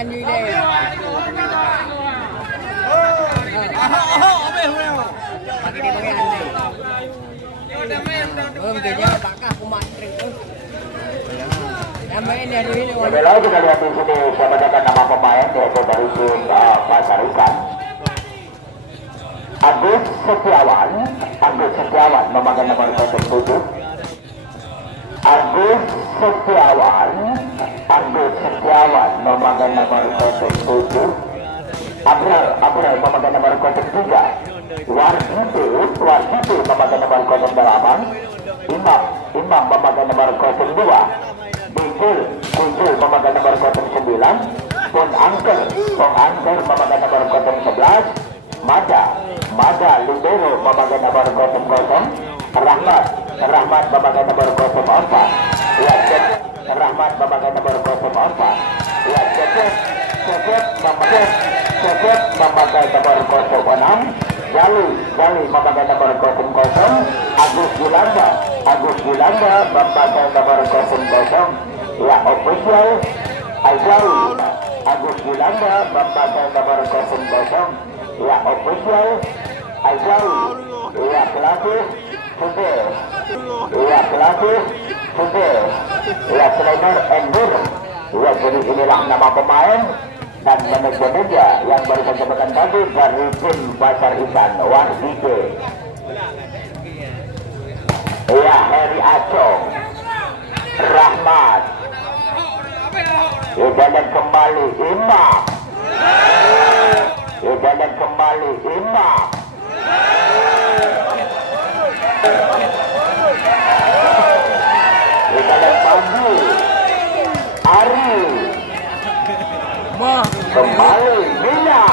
Lalu kita lihat di sini siapa datang nama pemain yaitu dari tim Pasar Ikan. Agus Setiawan memakai nomor 07. Agus Setiawan memakai nomor 07. Abon memakai nomor 03. Warjito memakai nomor 08. Imam memakai nomor 02. Kunjul memakai nomor 09. Angkers memakai nomor 11. Mada Libero memakai nomor 00. Rahmat memakai nomor 04. Ya, Rahmat memakai nomor 04. Ya, Cecep memakai nomor 06. Jali memakai nomor 00. Agus Gulanda memakai nomor 00. Ya, official Agus Gulanda memakai nomor 00. Ya, official ya, pelatih ya, trainer Angkers. Ya, jadi inilah nama pemain dan manajemen yang baru saja makan tadi dari tim Pasar Ikan Warjito. Ya, Heri Acong, Rahmat. Ya, jalan kembali Imam. Jalan pagi Ari kembali Mina.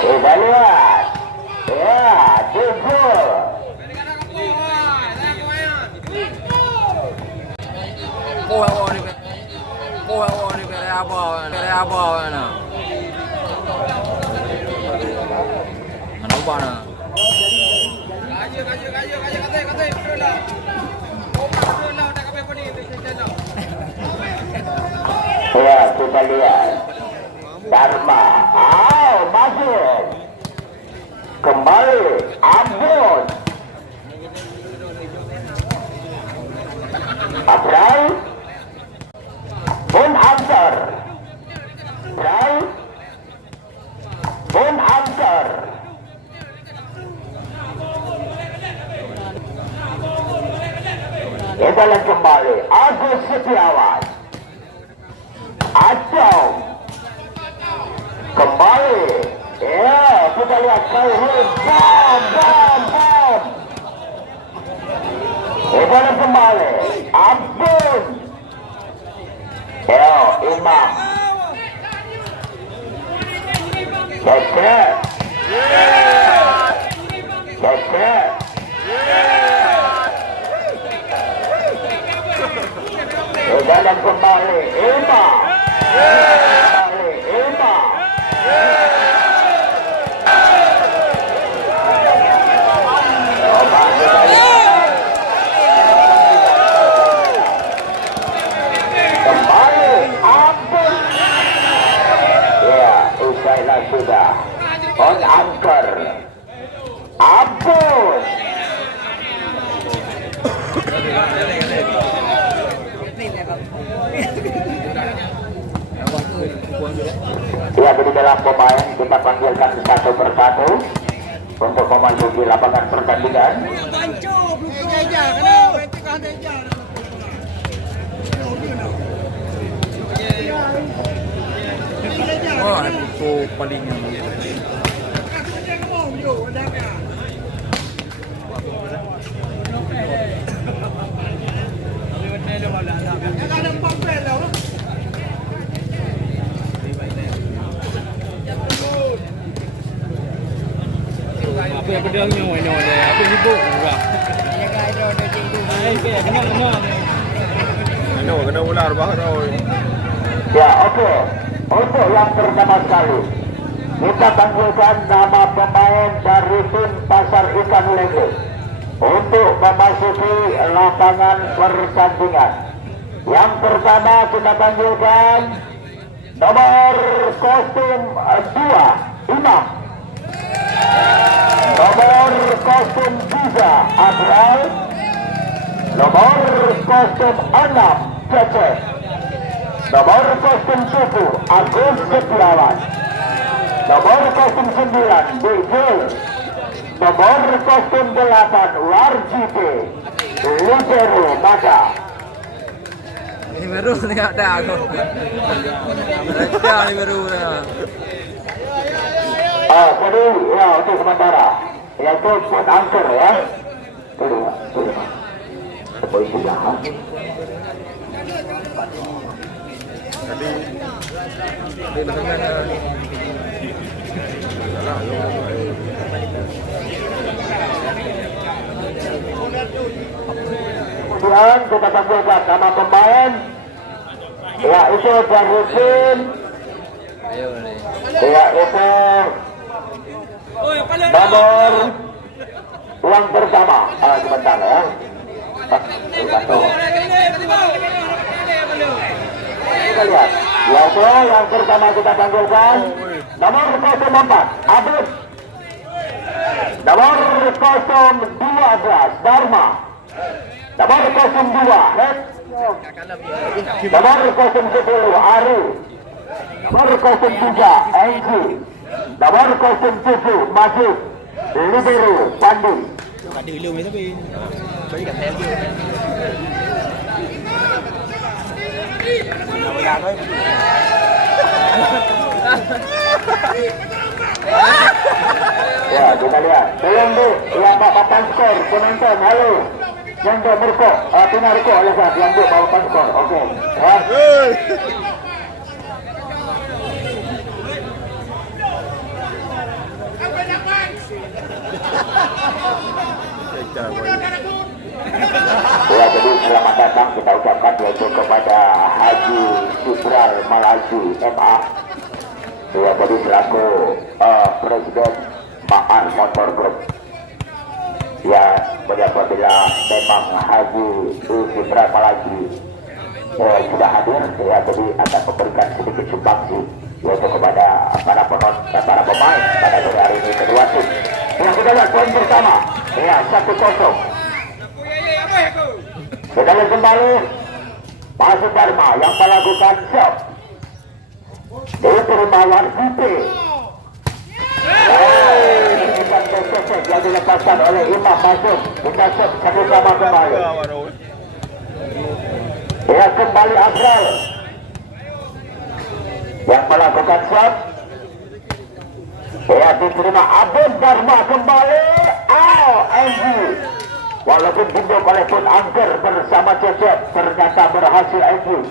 Kita lihat ya, jujur ya, kita lihat Darma, Majid kembali Abon, Abrai Bun Angkers, kita lihat kembali Agus Setiawan. Acong kembali ya, kita lihat Kauhul bom. Kita lihat kembali Abon ya, Imam Cecep dan kembali Imam. Kembali Abon. Ya, usailah sudah. Angkers Abon. Ya, begitulah pemain kita panggilkan satu persatu untuk memasuki lapangan pertandingan. Oh, itu palingnya. Apa yang pedangnya wanya-wanya? Apa sibuk juga? Kena ular bahar. Ya, oke. Untuk yang pertama sekali kita panggilkan nama pemain dari tim Pasar Ikan untuk memasuki lapangan pertandingan. Yang pertama kita panggilkan nomor kostum 2 Imam, nomor kostum 3 Abon, nomor kostum 6 Cecep, nomor kostum 7 Agus Setiawan, nomor kostum 9 Beureunee, nomor kostum 8 Majid, Libero Mada. Ini baru nih ada aku. Ada ini baru dah. Jadi ya untuk sementara yaitu buat angker ya. Tunggu. Polisi jahat. Tadi dengan kemudian kita tampilkan nama pemain yaitu Darma, yaitu nomor uang bersama sebentar ya. Kita lihat yaitu yang pertama kita tampilkan nomor 04 Agus, nomor 012 Darma, nomor 02 Head, nomor 010 Ari, nomor 03 Angkers, nomor 07 Majid, Libero Pante. ada ilmu ni tapi bagi kat saya je. Ya, kita lihat. Tolong bu, yang papan skor penonton, halo. Yang tu merkok, pina rokok oleh saya. Yang bu papan skor, okey. Ya. Ya, jadi selamat datang kita ucapkan yaitu kepada Haji Subral Malaju MA. Ya, jadi selaku Presiden Ma'an Motor Group. Ya, apabila memang Haji Subral Malaju sudah hadir, ya, jadi akan memberikan sedikit sumbangsi yaitu kepada para penonton, para pemain pada sore hari ini kedua tim. Yang kita lihat poin pertama, ya 1-0. Kita lihat kembali Pasar Darma yang melakukan shot. Dia terima Wargite. Ikan Cecep yang dilepaskan oleh Imam Majid. Kita shot sama kembali. Dia kembali Abon yang melakukan shot. Dia diterima Abon Darma kembali. Angkers. Walaupun dibuat oleh pun Angkers bersama Cecep ternyata berhasil Angkers.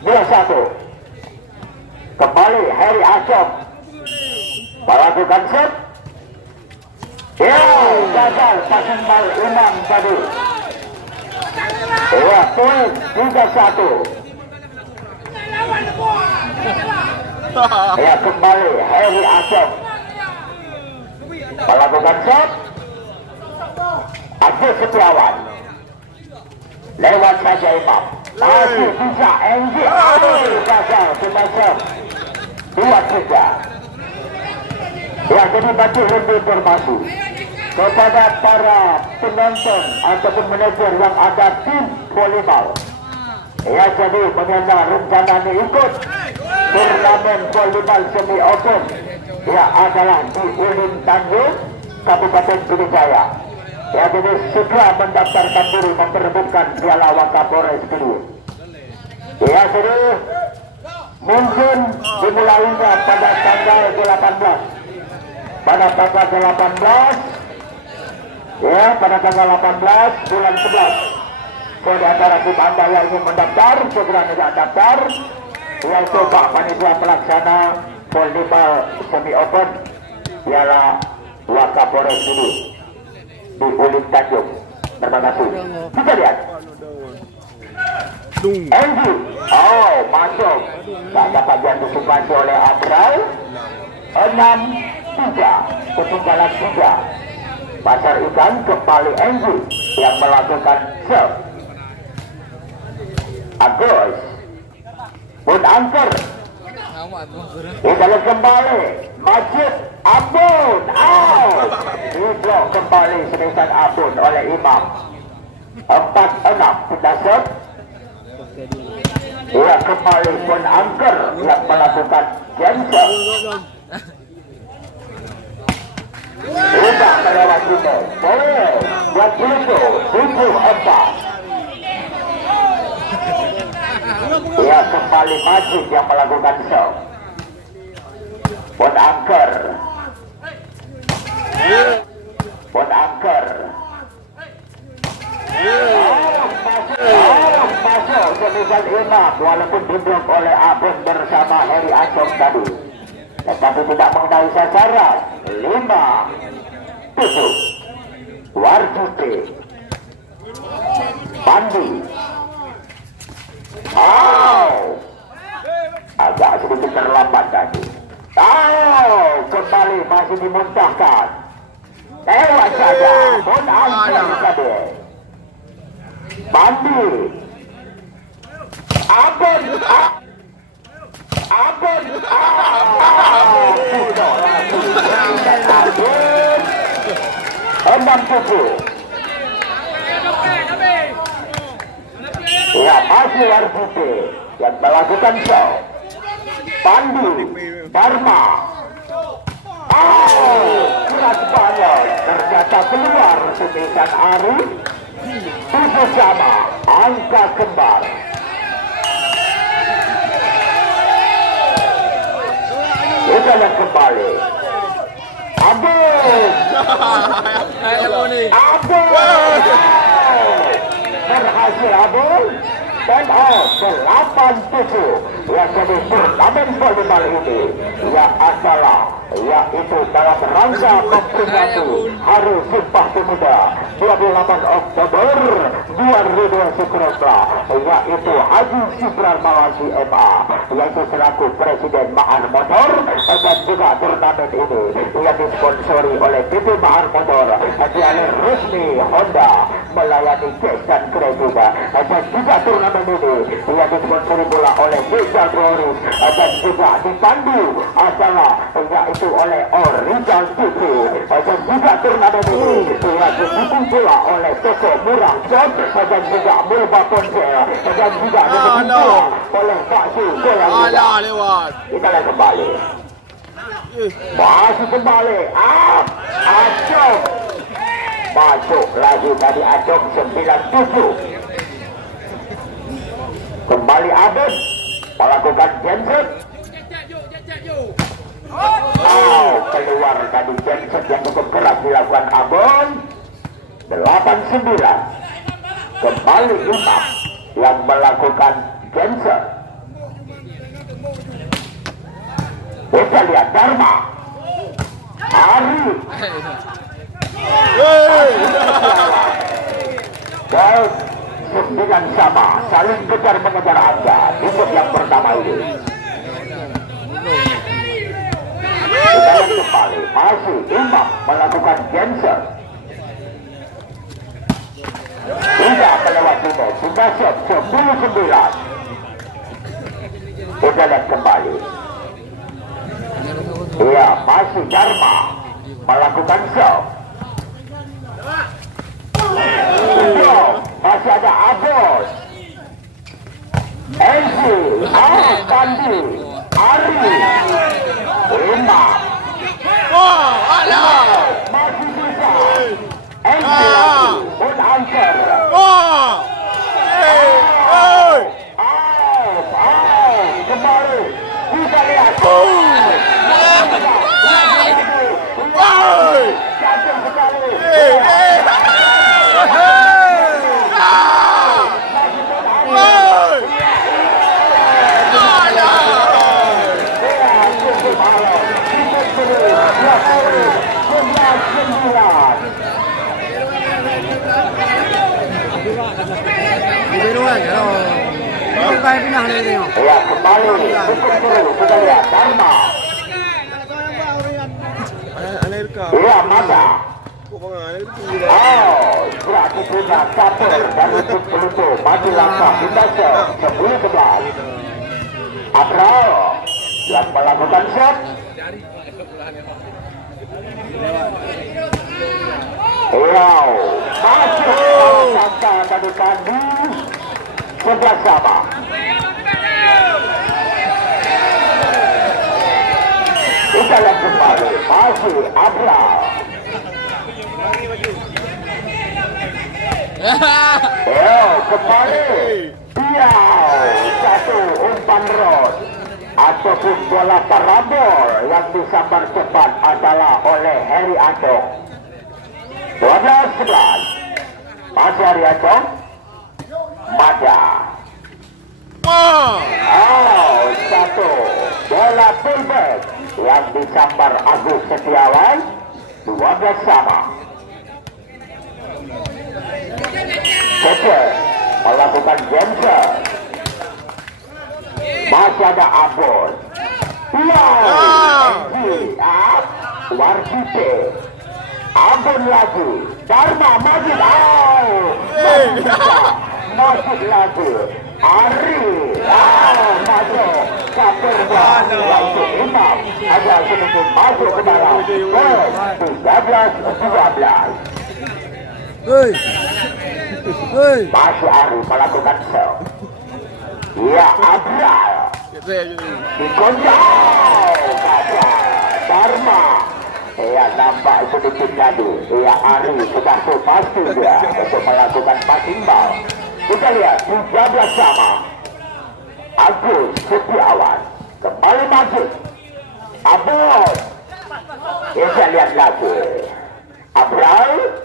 2-1. Kembali Heri Aceh melakukan shot. Ya, gagal pasang bal Imam tadi. Ya, poin 3-1. Ya, kembali Heri Aceh melakukan shot. Agus Setiawan lewat saja Imam, masih bisa Angkers gagal semacam 2-3. Ya, jadi bagi informasi kepada para penonton ataupun manajer yang ada tim volleyball. Ya, jadi mengenai rencana ikut turnamen volleyball semi open ya adalah di Ulin Tanjung, Kabupaten Pijay. Ya, jadi segera mendaftarkan diri memperebutkan Piala Wakapolres kedua. Ya, jadi mungkin dimulainya pada tanggal 18. Pada tanggal 18, ya, pada tanggal 18 bulan 11. Kalau di antara tim Anda yang ingin mendaftar, segera tidak daftar. Yaitu Pak Panitia Pelaksana Volleyball Semi Open Piala Wakapolres kedua di Ulin Tanjung. Terima kasih. Kita lihat Angkers. Masuk. Tak dapat diantisipasi oleh Abon. 6-3. Ketinggalan 3. Pasar Ikan kembali Angkers yang melakukan serve. Agus. Pun angker. Amat Dalam kembali Majid Abon out. Diblok kembali senisan Abon oleh Imam. 4-6 sudah set. Ia kembali pun angker yang melakukan cancel. Sudah melewat kita. Boleh buat Vluto 7-4. Ia kembali Majid yang melakukan show. Pun angker. Pun angker. Masuk senisan Imam walaupun diblok oleh Abon bersama Heri Aceh tadi, tetapi tidak mengenai sasaran. 5-7 Warjuti Pandi. Agak sedikit terlambat tadi. Kembali masih dimuntahkan. Lewat saja. Pun angker tadi. Pandi. Abon. Abon. Abon. 6-7. Ya, masih Warjuti yang melakukan show. Pandi, Darma. Keras banget. Ternyata keluar senisan Ari. 7 sama. Angka kembar. Kita kembali. Abon. Abon. Berhasil Abon. Dan 8-7 yang jadi turnamen volleyball ini yang adalah yaitu dalam rangka memperingati Hari Sumpah Pemuda 28 Oktober 2023, yaitu Haji Sibrar Mawasi MA yaitu selaku Presiden Mahar Motor, dan juga turnamen ini yang disponsori oleh PT Mahar Motor, jalur resmi Honda melayani cash dan kredit, dan juga turnamen ini yang disponsori pula oleh Desa Gloris, dan juga dipandu adalah yaitu oleh Original TV, dan juga turnamen ini yang didukung pula oleh toko murah John, dan juga Mulba Ponsel, dan juga didukung pula oleh Pak Su. Lewat. Kita lihat kembali. Masih kembali. Aceh. Masuk lagi tadi Aceh 97. Kembali Abon melakukan genset. Keluar tadi genset yang cukup keras dilakukan Abon. 8-9. Kembali Imam yang melakukan genset. Kita lihat Darma. Ari. Dan 9 sama, saling kejar mengejar anda. Untuk yang pertama ini. Kita lihat kembali, masih Imam melakukan genset. Tidak melewati net, sudah set 10-9. Kita lihat kembali. Iya, masih Darma melakukan show. Masih ada Abon, Enzi, Pandi, Ari, Imam. Masih bisa. Enzi lagi, pun angker. Kembali, kita lihat. Jatuh sekali. Ya, kembali cukup seru, kita lihat Darma. Iya, mata berarti punya catur dari tim Vluto maju langkah di Pasar 10-11. Abral yang melakukan shot. Wow, masuk langkah dari Kandi 11 sama. Kita yang kembali masih Abral. Kembali dia satu umpan rod ataupun bola parabol yang disambar cepat adalah oleh Heri Antong. 12-11 masih Heri Antong. Mada. Satu bola pullback yang disambar Agus Setiawan. 12 sama. Cecep melakukan jumper. Masih ada Abon. Warjite. Abon lagi. Darma, Majid. Majid lagi. Ari. Masuk. Kapur yaitu Imam. Ada sedikit masuk ke dalam. 13-12. Masih Ari melakukan sel. Ya, Abral dikonjau Darma. Ya, nampak sedikit tadi. Ya, Ari sudah pasti dia untuk melakukan passing ball. Kita lihat 13 sama. Agus Setiawan kembali Majid. Abon. Kita lihat lagi. Abral.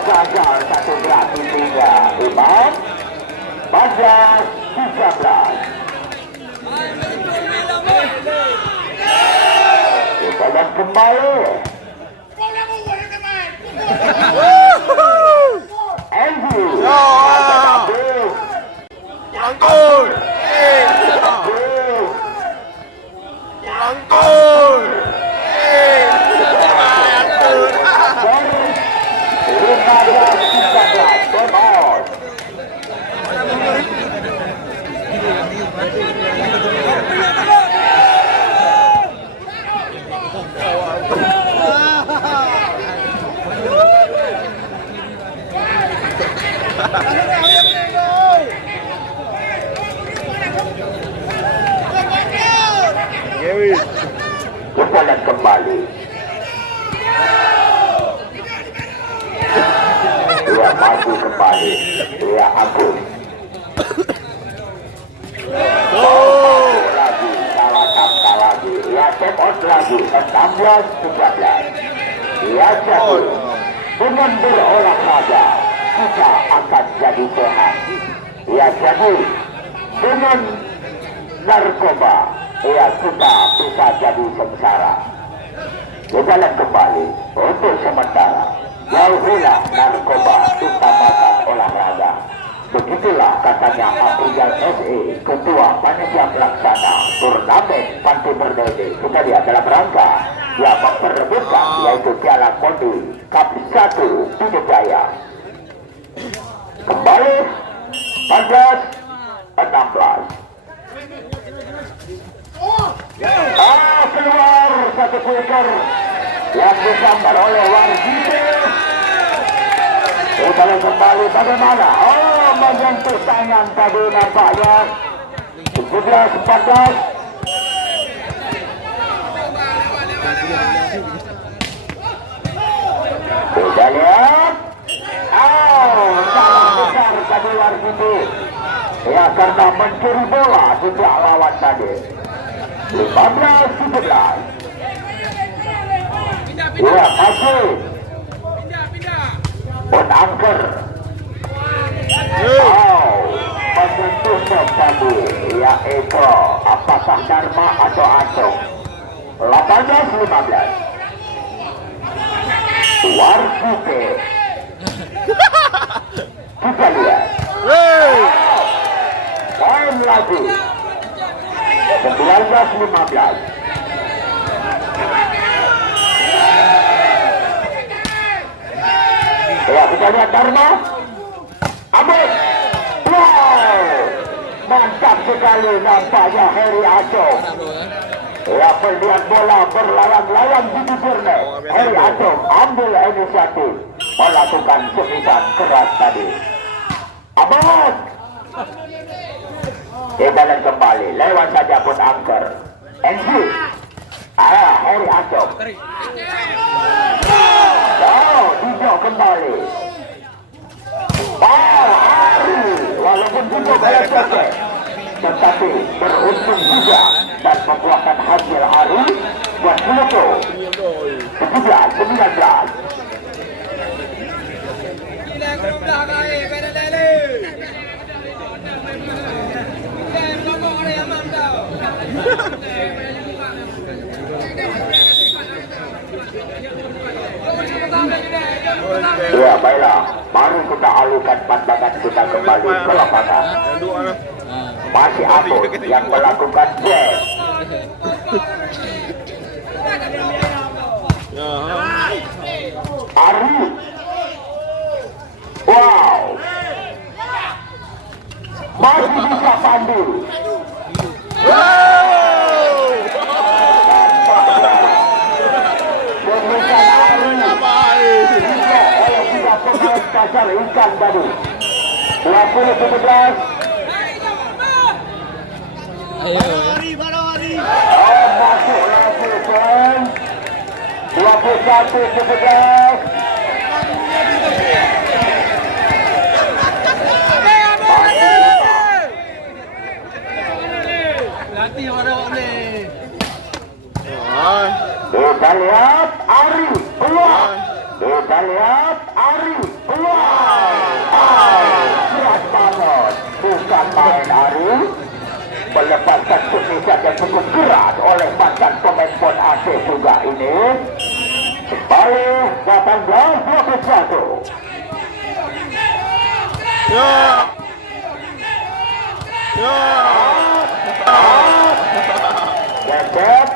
Gagal satu berarti 3. Imam. 13-13. Kita lihat kembali. Kita lihat kembali. Dia maju kembali. Dia Agus. Lagi, salah lagi. Dia tap out lagi. 16-13. Dia jatuh. Dengan berolahraga kita akan jadi sehat. Dia jadi dengan narkoba. Ya, kita bisa jadi sengsara. Kita lihat kembali untuk sementara. Jauhilah narkoba, utamakan olahraga. Begitulah katanya Kab.Pijay SE, Ketua Panitia Pelaksana Turnamen Pante Merdeka. Kita lihat dalam rangka yang memperebutkan yaitu Piala KONI Kab.Pijay. Kembali 14-16. Keluar satu putar yang disambar oleh Warjite. Kita kembali bagaimana? Menyentuh tangan tadi nampaknya. 17-14. Kita lihat. Salah besar tadi Warjite. Ya, karena mencuri bola sejak lawan tadi. 15-17. Ya, Majid. Angkers. Menentukan tadi. Ya, itu apakah Darma atau Aceh. 18-15. Warjite. Kita lihat. Poin lagi. 19-15. Kita lihat Darma. Abon. Wow. Mantap sekali nampaknya Heri Aceh. Ya, pelihat bola berlawan-lawan di Beureunee. Heri Aceh ambil inisiatif melakukan sepisan keras tadi. Abon. Dibalan kembali, lewat saja pun Angkers. Angkers. Heri Aceh. Hijau kembali. Ari, walaupun juga bayar Cecep, tetapi beruntung juga dan membuahkan hasil Ari buat Vluto. 17-19. Ya, baiklah. Mari kita alihkan pandangan kita kembali ke lapangan. Masih Abon yang melakukan jab. Ari. Wow. Masih bisa pandu. Pasar Ikan tadi 20-17. Masuk lagi poin 21-17. Kita lihat Ari peluang. Kita lihat Ari peluang. Keras banget. Bukan main Ari. Melepaskan suksesan yang cukup keras oleh mantan pemain PON Aceh juga ini. Balik 18-21. Cecep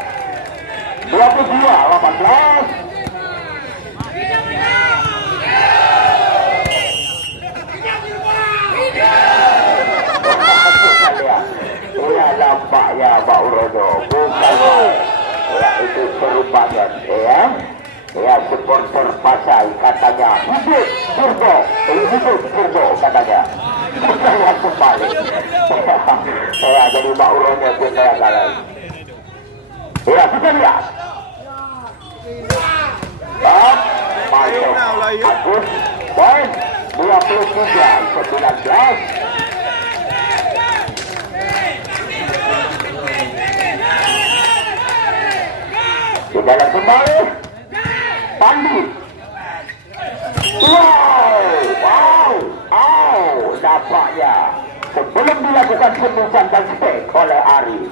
22-18. Ia nampaknya Meuredu bukan ya, itu seru banget ya. Ya, supporter Pasar katanya hidup turbo katanya. Saya kembali. Saya jadi Meuredu pun saya kalah. Ya, kita lihat. Agus poin 23-19. Di dalam kembali Pante. Wow, nampaknya sebelum dilakukan penulisan dan spek oleh Ari,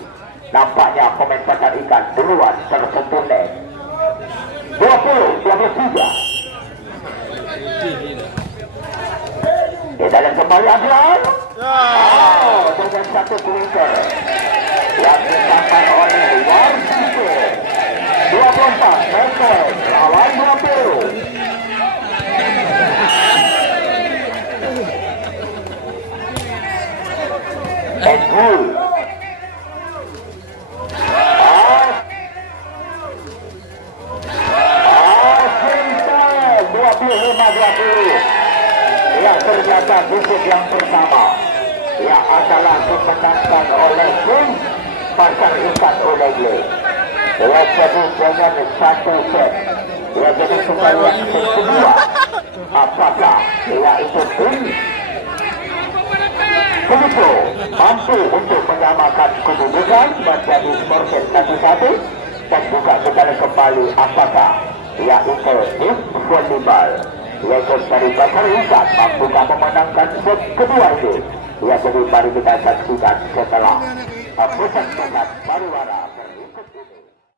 nampaknya pemain Pasar Ikan duluan tersentuh net. 20-23. Di dalam kembali Abon. Dengan satu kuinter yang disampaikan oleh Vluto. 24 meter lawan 20. Glee. 25-20. Ya, ternyata busuk yang pertama ya adalah dimenangkan oleh tim Pasar Ikan oleh Glee. Ya, jadi dengan satu set. Ya, jadi kembalian kedua. Apakah ya itu tim Vluto mampu untuk menyamakan kedudukan menjadi skor 1-1 dan juga kita kembali apakah ya itu tim volleyball yaitu dari Pasar Ikan mampukah memenangkan set kedua ini. Ya, jadi mari kita saksikan setelah pusat baru